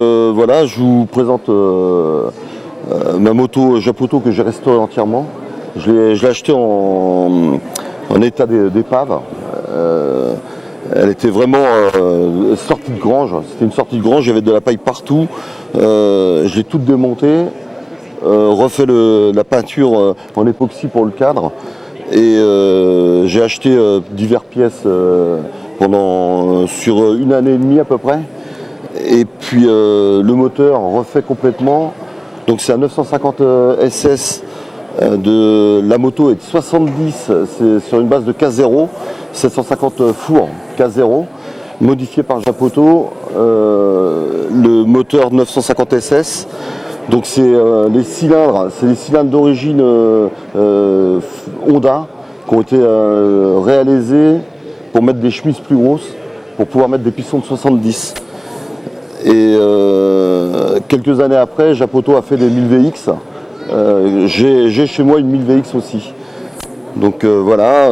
Voilà, je vous présente ma moto Japoto que j'ai restaurée entièrement. Je l'ai achetée en état d'épave. Elle était vraiment sortie de grange. C'était une sortie de grange, il y avait de la paille partout. Je l'ai toute démontée, refait la peinture en époxy pour le cadre. Et j'ai acheté diverses pièces sur une année et demie à peu près. Et puis le moteur refait complètement. Donc c'est un 950 SS la moto est de 70, c'est sur une base de K0, 750 fours K0, modifié par Japoto, le moteur 950 SS. Donc c'est les cylindres d'origine Honda qui ont été réalisés pour mettre des chemises plus grosses, pour pouvoir mettre des pistons de 70. Et quelques années après, Japoto a fait des 1000VX. J'ai chez moi une 1000VX aussi. Donc voilà.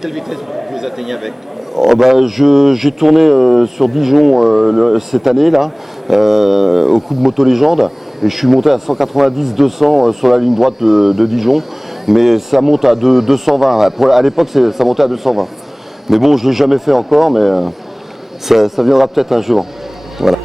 Quelle vitesse vous atteignez avec? Oh, bah, j'ai tourné sur Dijon cette année là, au coup de Moto Légende, et je suis monté à 190-200 sur la ligne droite de Dijon, mais ça monte à 220. À l'époque, ça montait à 220. Mais bon, je ne l'ai jamais fait encore, mais ça viendra peut-être un jour. Voilà.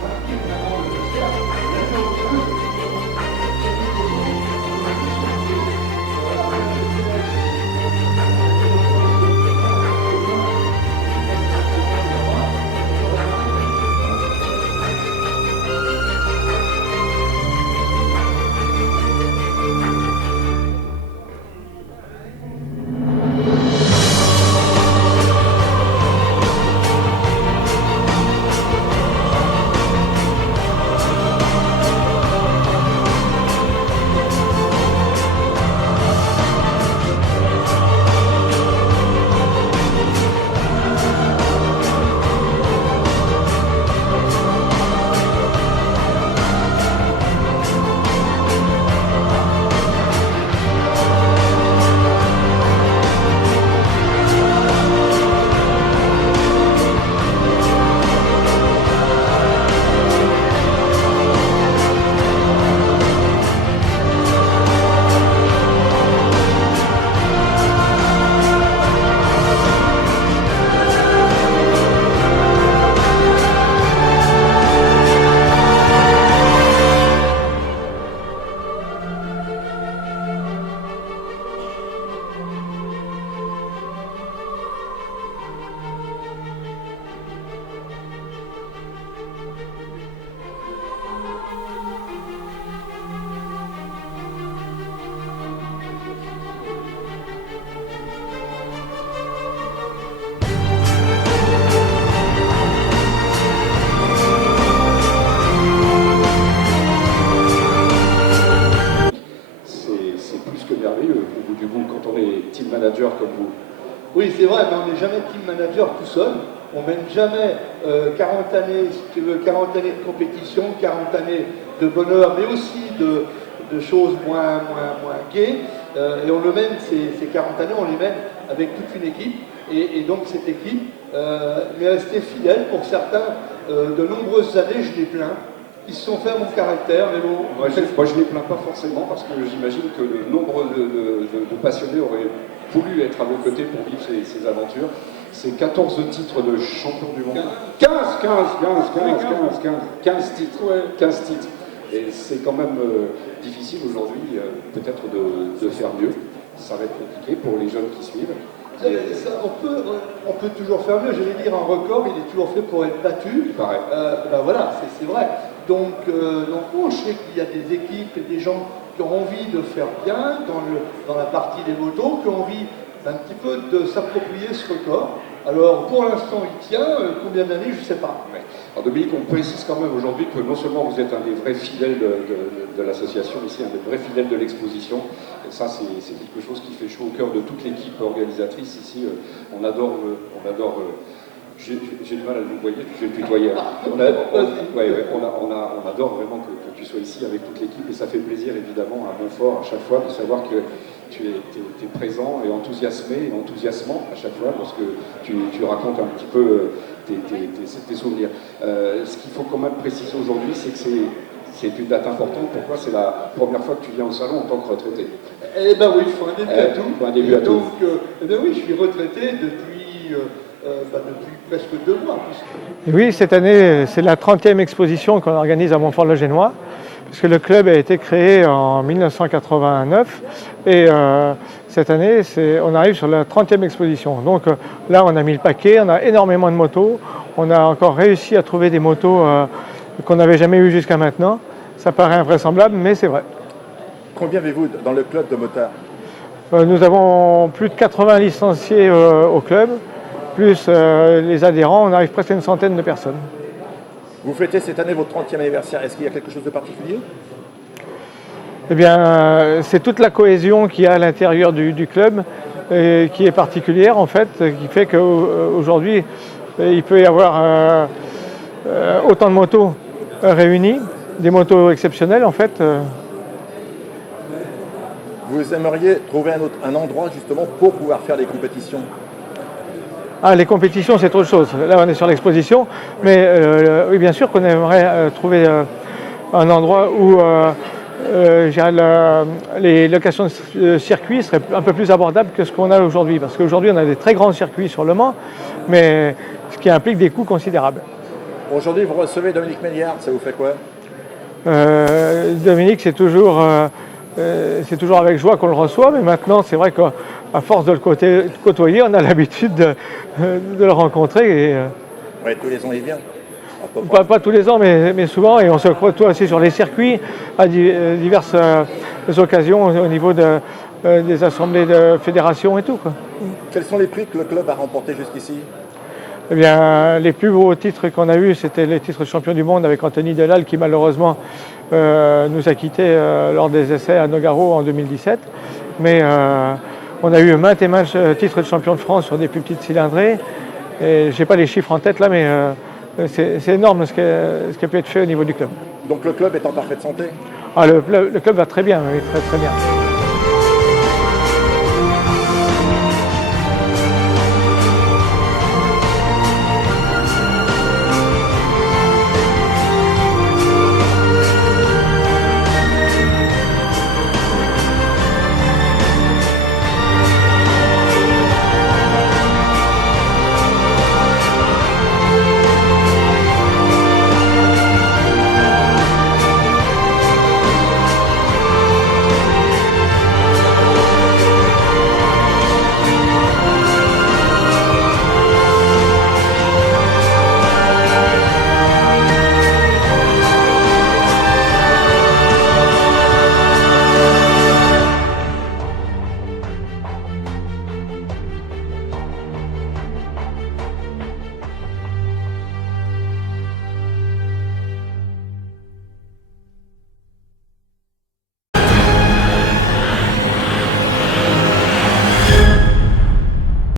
Comme vous. Oui, c'est vrai, mais on n'est jamais team manager tout seul. On mène jamais 40 années, si tu veux, 40 années de compétition, 40 années de bonheur, mais aussi de choses moins gaies. Et on le mène, ces 40 années, on les mène avec toute une équipe. Et donc cette équipe m'est restée fidèle pour certains. De nombreuses années, je les plains. Ils se sont fait à mon caractère, mais bon... Moi, je ne les plains pas forcément, parce que j'imagine que le nombre de passionnés auraient voulu être à vos côtés pour vivre ces aventures. C'est 14 titres de champion du monde. 15 titres. Ouais. 15 titres. Et c'est quand même difficile aujourd'hui, peut-être de faire mieux. Ça va être compliqué pour les jeunes qui suivent. On peut toujours faire mieux. J'allais dire, un record, il est toujours fait pour être battu. Pareil. Voilà, c'est vrai. Donc bon, je sais qu'il y a des équipes et des gens qui ont envie de faire bien dans la partie des motos, qui ont envie un petit peu de s'approprier ce record. Alors pour l'instant il tient, combien d'années je ne sais pas. Ouais. Alors Dominique, on précise quand même aujourd'hui que non seulement vous êtes un des vrais fidèles de l'association, ici un des vrais fidèles de l'exposition, et ça c'est quelque chose qui fait chaud au cœur de toute l'équipe organisatrice ici. On adore J'ai du mal à vous voyer, je vais le tutoyer. On adore vraiment que tu sois ici avec toute l'équipe et ça fait plaisir évidemment à Montfort à chaque fois de savoir que tu es présent et enthousiasmé et enthousiasmant à chaque fois parce que tu racontes un petit peu tes souvenirs. Ce qu'il faut quand même préciser aujourd'hui, c'est que c'est une date importante. Pourquoi? C'est la première fois que tu viens au salon en tant que retraité. Eh ben oui, il faut un début à tout. Faut un début à tout. Donc, eh ben oui, je suis retraité depuis presque 2 mois. Oui, cette année, c'est la 30e exposition qu'on organise à Montfort-le-Génois, puisque le club a été créé en 1989 et cette année, on arrive sur la 30e exposition. Donc là, on a mis le paquet, on a énormément de motos, on a encore réussi à trouver des motos qu'on n'avait jamais eues jusqu'à maintenant. Ça paraît invraisemblable, mais c'est vrai. Combien avez-vous dans le club de motards? Nous avons plus de 80 licenciés au club, plus les adhérents, on arrive presque à une centaine de personnes. Vous fêtez cette année votre 30e anniversaire. Est-ce qu'il y a quelque chose de particulier? Eh bien, c'est toute la cohésion qu'il y a à l'intérieur du club qui est particulière, en fait, qui fait qu'aujourd'hui, il peut y avoir autant de motos réunies, des motos exceptionnelles, en fait. Vous aimeriez trouver un endroit justement pour pouvoir faire les compétitions? Ah, les compétitions, c'est autre chose. Là, on est sur l'exposition, mais oui, bien sûr qu'on aimerait trouver un endroit où les locations de circuits seraient un peu plus abordables que ce qu'on a aujourd'hui. Parce qu'aujourd'hui, on a des très grands circuits sur Le Mans, mais ce qui implique des coûts considérables. Aujourd'hui, vous recevez Dominique Méliard, ça vous fait quoi? Dominique, c'est toujours avec joie qu'on le reçoit, mais maintenant, c'est vrai qu'à force de le côtoyer, on a l'habitude de le rencontrer. Oui, tous les ans, il vient. Pas tous les ans, mais souvent, et on se côtoie aussi sur les circuits à diverses occasions au niveau des assemblées de fédération et tout, quoi. Quels sont les prix que le club a remportés jusqu'ici? Eh bien, les plus beaux titres qu'on a eus, c'était les titres de champion du monde avec Anthony Delal, qui malheureusement nous a quittés lors des essais à Nogaro en 2017. Mais on a eu maintes et maintes titres de champion de France sur des plus petites cylindrées. Et je n'ai pas les chiffres en tête là, mais c'est énorme ce qui a pu être fait au niveau du club. Donc le club est en parfaite santé? Ah, le club va très bien, oui, très très bien.